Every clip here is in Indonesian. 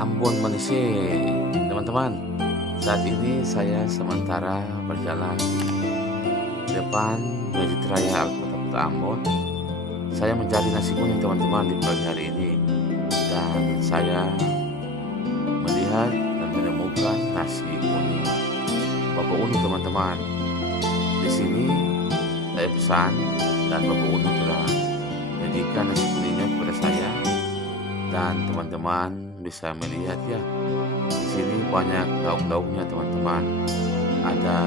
Ambon, Malaysia. Teman-teman, saat ini saya sementara berjalan di depan Masjid Raya Al-Kota Ambon. Saya mencari nasi kuning teman-teman di pagi hari ini, dan saya melihat dan menemukan nasi kuning Bapak Unu teman-teman. Di sini saya pesan dan Bapak Unu telah menyajikan nasi kuningnya kepada saya, dan teman-teman bisa melihat ya, di sini banyak lauk-lauknya teman-teman. Ada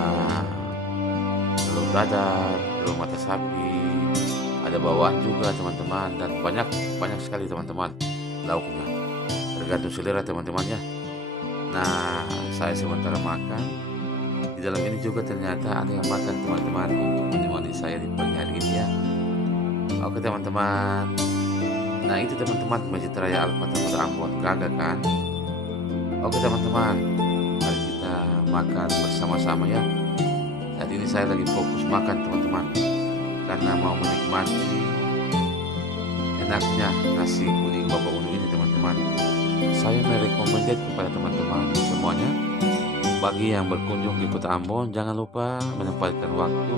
telur dadar, telur mata sapi, ada bawang juga teman-teman, dan banyak banyak sekali teman-teman lauknya. Tergantung selera teman-teman ya. Nah, saya sementara makan. Di dalam ini juga ternyata ada yang makan teman-teman untuk menemani saya di pagi hari ini ya. Oke teman-teman. Nah itu teman-teman, Masjid Raya Al-Fatah Ambon, gagah kan? Oke teman-teman, mari kita makan bersama-sama ya. Saat ini saya lagi fokus makan teman-teman, karena mau menikmati enaknya nasi kuning Bapak Unu ini teman-teman. Saya merekomendasi kepada teman-teman semuanya, bagi yang berkunjung di Kota Ambon, jangan lupa menyempatkan waktu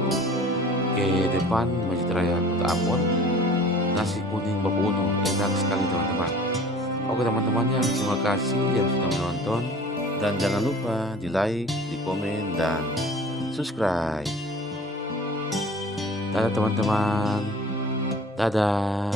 ke depan Masjid Raya Kota Ambon. Nasi kuning Bapak Unu enak sekali teman-teman. Oke teman-temannya, terima kasih yang sudah menonton, dan jangan lupa di like, di komen, dan subscribe. Dadah teman-teman, dadah.